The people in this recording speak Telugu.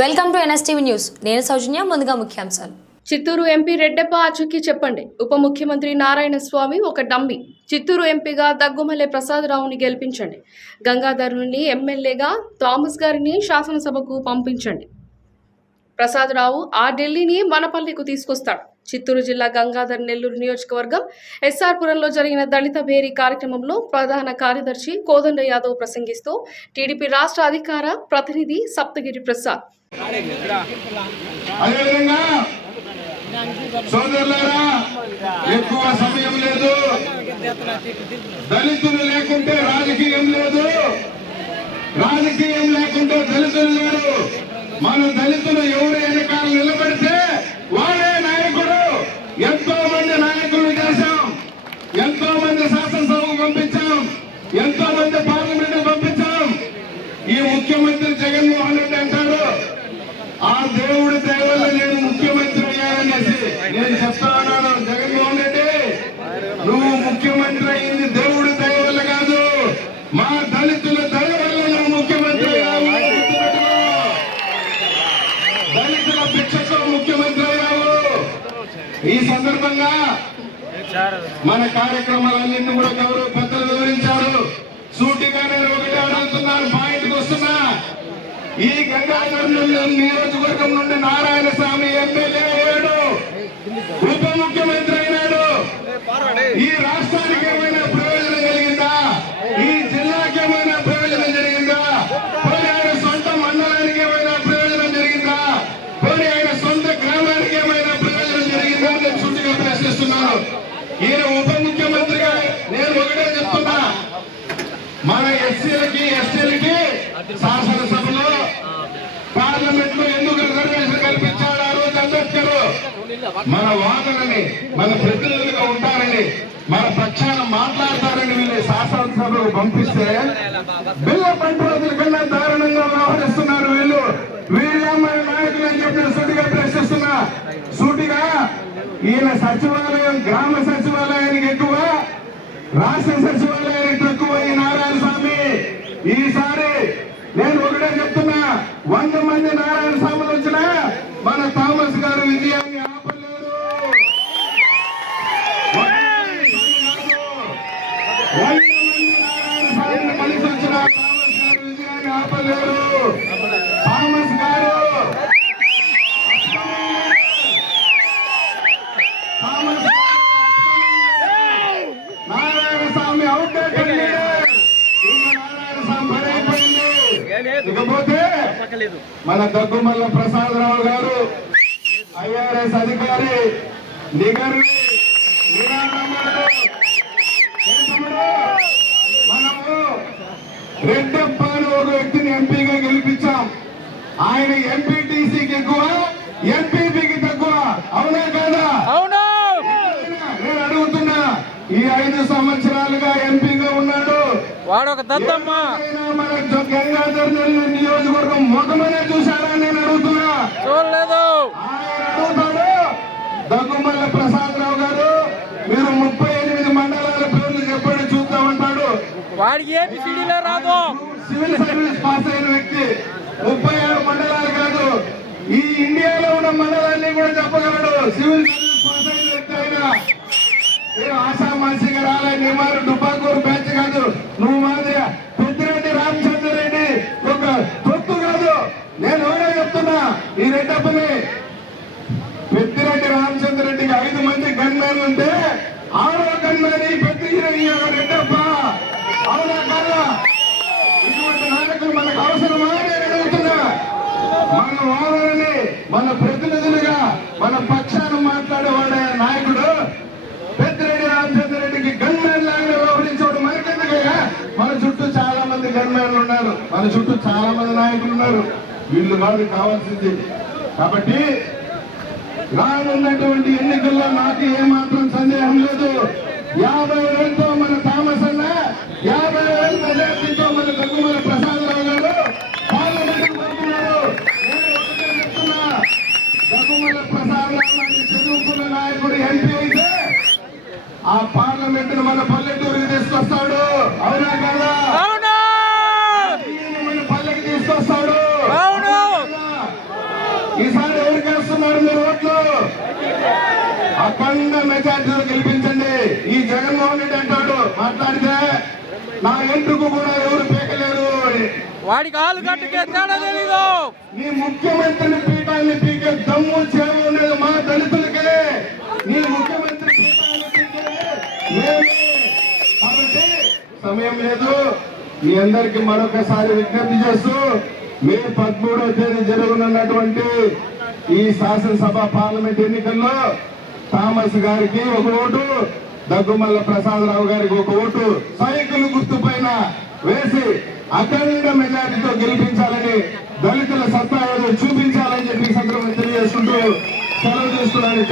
Welcome to NSTV news. నేను సౌజన్య ముందుగా ముఖ్యాంశాలు. చిత్తూరు ఎంపీ రెడ్డప్ప ఆచూకీ చెప్పండి. ఉప ముఖ్యమంత్రి నారాయణ స్వామి ఒక డమ్మి. చిత్తూరు ఎంపీగా దగ్గుమల్లె ప్రసాదరావుని గెలిపించండి. గంగాధరుని ఎమ్మెల్యేగా థామస్ గారిని శాసనసభకు పంపించండి. ప్రసాదరావు ఆ ఢిల్లీని మనపల్లికి తీసుకొస్తాడు. చిత్తూరు జిల్లా గంగాధర్ నెల్లూరు నియోజకవర్గం ఎస్ఆర్పురంలో జరిగిన దళిత భేరీ కార్యక్రమంలో ప్రధాన కార్యదర్శి కోదండ యాదవ్ ప్రసంగిస్తూ టీడీపీ రాష్ట్ర అధికార ప్రతినిధి సప్తగిరి ప్రసాద్. అదేవిధంగా సోదరులారా ఎక్కువ సమయం లేదు. దళితులు లేకుండా రాజకీయం లేదు రాజకీయం లేకుంటే దళితులు లేరు మన దళితులు ఎవరు వెనకాల నిలబడితే వాడే నాయకుడు ఎంతో మంది నాయకులు చేశాం ఎంతో మంది శాసనసభకు పంపించాం ఎంతో మంది పార్లమెంట్ పంపించాం ఈ ముఖ్యమంత్రి జగన్మోహన్ రెడ్డి అంటారు ఆ దేవుడి దయ నేను ముఖ్యమంత్రి అయ్యాననేసి నేను చెప్తా ఉన్నాను. జగన్మోహన్ రెడ్డి నువ్వు ముఖ్యమంత్రి అయింది దేవుడి దయ కాదు. మా దళితుల దయ వల్ల నువ్వు ముఖ్యమంత్రి అయ్యావు. దళితుల భిక్షతో ముఖ్యమంత్రి అయ్యావు. ఈ సందర్భంగా మన కార్యక్రమాలన్నింటినీ కూడా గౌరవ ఈ గంగాధర్ నియోజకవర్గం నుండి నారాయణ స్వామి ఎమ్మెల్యే అయ్యాడు. ఉప ముఖ్యమంత్రి అయినాడు. ఈ రాష్ట్రానికి ఏమైనా ప్రయోజనం కలిగిందా? ఈ జిల్లాకి ఏమైనా ప్రయోజనం జరిగిందా? పోనీ ఆయన సొంత మండలానికి ఏమైనా ప్రయోజనం జరిగిందా? పోనీ ఆయన సొంత గ్రామానికి ఏమైనా ప్రయోజనం జరిగిందా అని నేను చుట్టుగా ప్రశ్నిస్తున్నాను. ఈయన ఉప ముఖ్యమంత్రిగా నేను ఒకటే చెప్తున్నా మన ఎస్సీలకి ఎస్టీలకి శాసనసభలో పార్లమెంట్లో ఎందుకు రిజర్వేషన్ కల్పించాడు ఆ రోజు అంబేద్కర్ మన వాదనని మన ప్రతినిధులుగా ఉంటారని మన పక్షాన మాట్లాడతారని వీళ్ళు శాసనసభకు పంపిస్తే బిల్ల పంటల కన్నా దారుణంగా వ్యవహరిస్తున్నారు వీళ్ళు. వీళ్ళమ్మని నాయకులు అని చెప్పి నేను సూటిగా ప్రశ్నిస్తున్నా. సూటిగా ఈయన సచివాలయం గ్రామ సచివాలయానికి ఎక్కువ రాష్ట్ర సచివాలయానికి తక్కువ ఈ నారాయణ స్వామి. ఈసారి నేను ఒకటే చెప్తున్నా వంద మంది నారాయణ స్వాములు ఆపలేరు థామస్ గారు నారాయణ స్వామి అవుట్డేటెడ్ నారాయణ స్వామి పని ఇకపోతే మన దగ్గుమల్ల ప్రసాదరావు గారు ఐఆర్ఎస్ అధికారి నిగర్వి నిరాడంబరుడు. ఏం తమ్ముడు? మనము రెడ్డప్ప అని వ్యక్తిని ఎంపీగా గెలిపించాం. ఆయన ఎంపీటీసీకి ఎక్కువ ఎంపీపీకి తక్కువ. అవునా కాదా? అవును. నేను అడుగుతున్నా ఈ ఐదు సంవత్సరాలుగా ఎంపీగా ఉన్నాడు. వాడు ఒక ఆయన మన గంగాధర్ నియోజకవర్గం ముఖమనే వాడికి ఏబిసిడీలే రాదు. సివిల్ సర్వీస్ పాస్ అయిన వ్యక్తి ముప్పై ఆరు మండలాలు కాదు ఈ ఇండియాలో ఉన్న మండలాన్ని కూడా చెప్పగలడు. సివిల్ సర్వీస్ పాస్ అయిన వ్యక్తి నేను ఆశామాసిగా రాలే నీ మారు దుబ్బాకూరు బ్యాచ్ కాదు. నువ్వు మాదిరి పెద్దిరెడ్డి రామచంద్ర రెడ్డి ఒక తొత్తు కాదు. నేను ఎవరో చెప్తున్నా ఈ రెడ్డప్పని. పెద్దిరెడ్డి రామచంద్ర రెడ్డికి ఐదు మంది గన్మెన్ ఉంటే ఆరో గన్మెన్ ఈ పెద్దిరెడ్డి రెడ్డప్ప అవునా కాదా ఇటువంటి మనకు అవసరమా నేను అడుగుతున్నా మన వాళ్ళని మన ప్రతినిధులుగా మన పక్షాన మాట్లాడేవాడే నాయకుడు పెద్దిరెడ్డి రామచంద్ర రెడ్డికి గన్మెన్ లాగా వ్యవహరించడం మనకెందుకయ్యా మన చుట్టూ చాలా మంది గన్మెన్లు ఉన్నారు. మన చుట్టూ చాలా మంది నాయకులు ఉన్నారు. వీళ్ళు కాదు కావాల్సింది. కాబట్టి రానున్నటువంటి ఎన్నికల్లో నాకు ఏమాత్రం నాయకుడు ఎంపీ ఆ పార్లమెంట్ మన పల్లెటూరు తీసుకొస్తాడు అవునా కదా మన పల్లెకి తీసుకొస్తాడు ఈసారి ఎవరు గెలుస్తున్నారు మీరు ఓట్లు అఖండ మెజార్టీలో గెలిపించండి ఈ జగన్మోహన్ రెడ్డి అంటాడు మాట్లాడితే నా ఎంట్రుకు కూడా ఎవరు వాడికి ఆలు గట్టుకే తేడా తెలీదు. నీ ముఖ్యమంత్రి పీఠాన్ని పీకే దమ్ము చేవ ఉండేది మా దళితులకే. నీ ముఖ్యమంత్రి పీఠాన్ని పీకేది కాబట్టి సమయం లేదు. మీ అందరికి మరొకసారి విజ్ఞప్తి చేస్తూ మే పదమూడవ తేదీ జరగనున్నటువంటి ఈ శాసనసభ పార్లమెంట్ ఎన్నికల్లో థామస్ గారికి ఒక ఓటు దగ్గుమల్ల ప్రసాదరావు గారికి ఒక ఓటు. సైకిల్ గుర్తు పైన వేసి అఖండ మెజార్టీతో గెలిపించాలని దళితుల సత్తా చూపించాలని చెప్పి సందర్భంగా తెలియజేసుకుంటూ సెలవు తీసుకున్నాను.